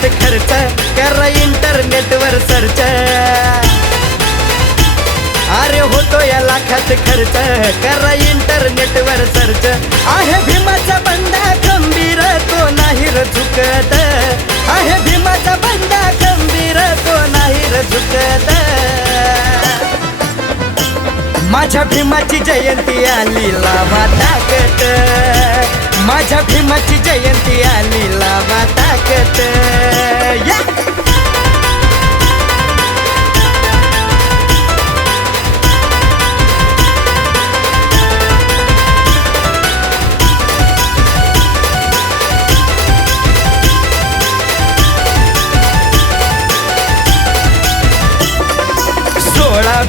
लाखात खर्च करा इंटरनेटवर सर्च। अरे होतो या लाखात खर्च करा इंटरनेटवर सर्च। आहे भीमाचा बंदा खंबीर तो नाही र झुकत। आहे भीमाचा बंदा खंबीर तो नाही र झुकत। माझ्या भीमाची जयंती आली लावा ताकद। माझ्या भीमाची जयंती आली लावा ताकद।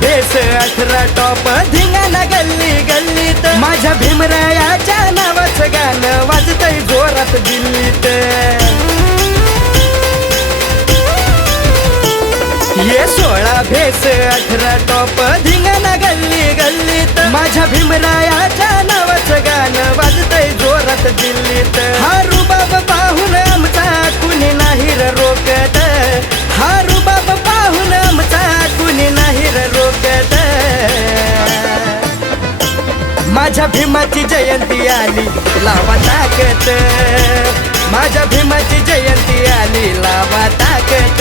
भेस 18 टॉप धिंगाणा गल्ली गल्लीत। माझ्या भीमरायाच्या नावाचं गाणं वाजतंय जोरात दिल्लीत। ये 16 भेस 18 टॉप धिंगाणा गल्ली गल्लीत। माझ्या भीमरायाच्या नावाचं गाणं वाजतंय जोरात दिल्लीत। हा रुबाब पाहून आमचा कुणी नाही र रोकत। हा रुबाब पाहून आमचा कुणी नाही र रोकत। माझ्या भीमाची जयंती आली लावा ताकद। माझ्या भीमाची जयंती आली लावा ताकद।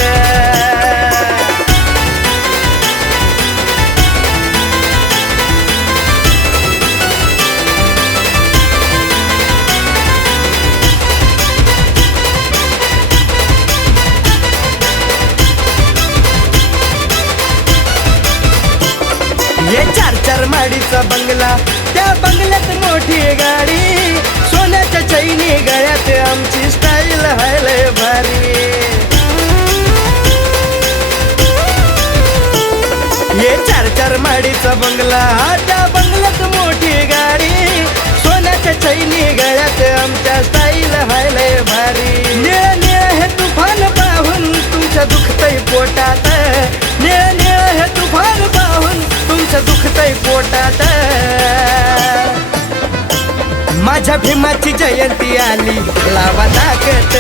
ये 4 माडीचा बंगला त्या बंगल्यात मोठी गाडी। सोन्याच्या चैनी गळ्यात आमची स्टाईल हाय लय भारी। ये 4 माडीचा बंगला त्या बंगल्यात मोठी गाडी। सोन्याच्या चैनी गळ्यात आमच्या स्टाईल हाय लय भारी। निळ निळ हे तुफान पाहून तुमच्या दुखतय पोटात। निळ निळ हे तुफान पाहून तुमचं दुखतय पोटात। माझ्या भीमाची जयंती आली लावा ताकद।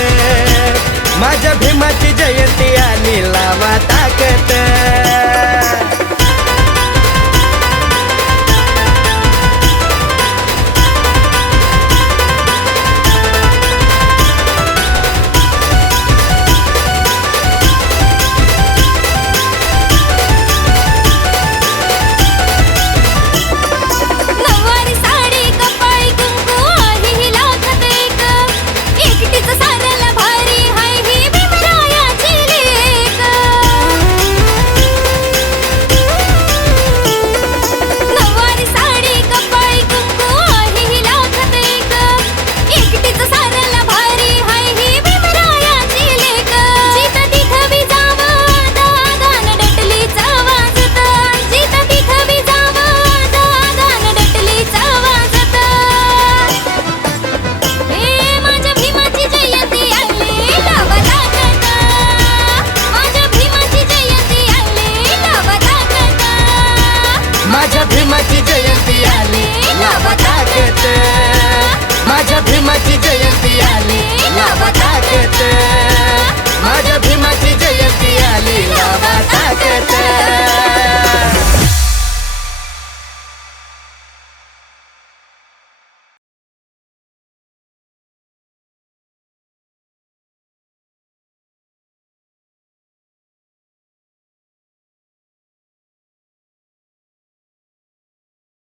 माझ्या भीमाची जयंती आली लावा ताकद।